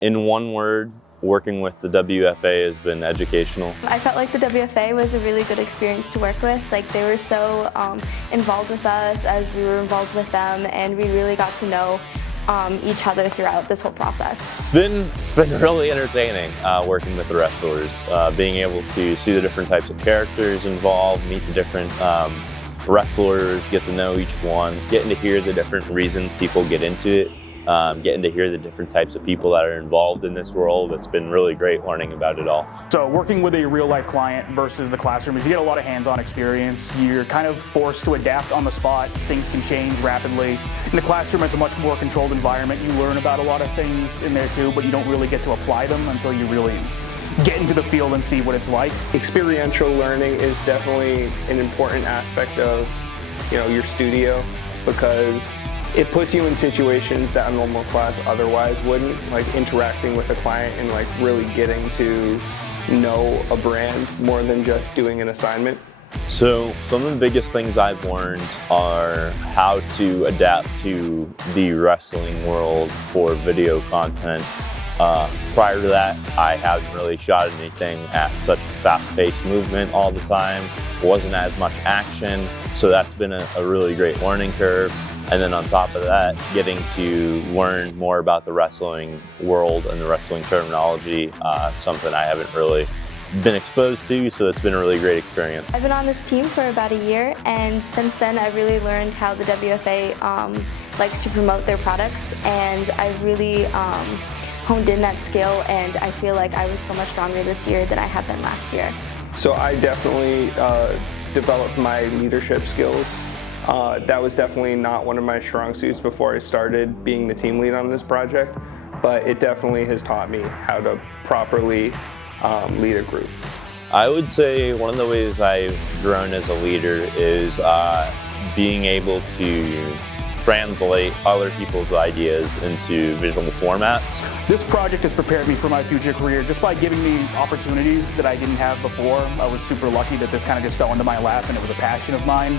In one word, working with the WFA has been educational. I felt like the WFA was a really good experience to work with. Like, they were so involved with us as we were involved with them, and we really got to know each other throughout this whole process. It's been really entertaining working with the wrestlers, being able to see the different types of characters involved, meet the different wrestlers, get to know each one, getting to hear the different reasons people get into it. Getting to hear the different types of people that are involved in this world. It's been really great learning about it all. So working with a real-life client versus the classroom is you get a lot of hands-on experience. You're kind of forced to adapt on the spot. Things can change rapidly. In the classroom, it's a much more controlled environment. You learn about a lot of things in there too, but you don't really get to apply them until you really get into the field and see what it's like. Experiential learning is definitely an important aspect of, your studio, because it puts you in situations that a normal class otherwise wouldn't, like interacting with a client and like really getting to know a brand more than just doing an assignment. So some of the biggest things I've learned are how to adapt to the wrestling world for video content. Prior to that, I hadn't really shot anything at such fast-paced movement all the time. Wasn't as much action, so that's been a really great learning curve. And then on top of that, getting to learn more about the wrestling world and the wrestling terminology, something I haven't really been exposed to, so it's been a really great experience. I've been on this team for about a year, and since then I've really learned how the WFA likes to promote their products, and I really honed in that skill, and I feel like I was so much stronger this year than I have been last year. So I definitely developed my leadership skills. That was definitely not one of my strong suits before I started being the team lead on this project, but it definitely has taught me how to properly lead a group. I would say one of the ways I've grown as a leader is being able to translate other people's ideas into visual formats. This project has prepared me for my future career just by giving me opportunities that I didn't have before. I was super lucky that this kind of just fell into my lap, and it was a passion of mine.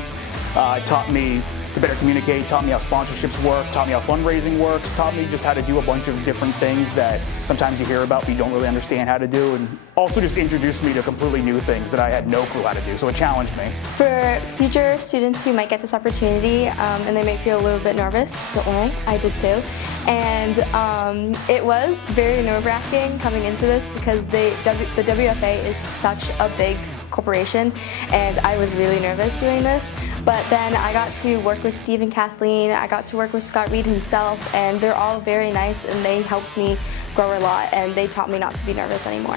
It taught me to better communicate, taught me how sponsorships work, taught me how fundraising works, taught me just how to do a bunch of different things that sometimes you hear about but you don't really understand how to do, and also just introduced me to completely new things that I had no clue how to do, so it challenged me. For future students who might get this opportunity and they might feel a little bit nervous, don't worry, I did too. And it was very nerve-wracking coming into this because the WFA is such a big corporation, and I was really nervous doing this, but then I got to work with Steve and Kathleen, I got to work with Scott Reed himself, and they're all very nice, and they helped me grow a lot, and they taught me not to be nervous anymore.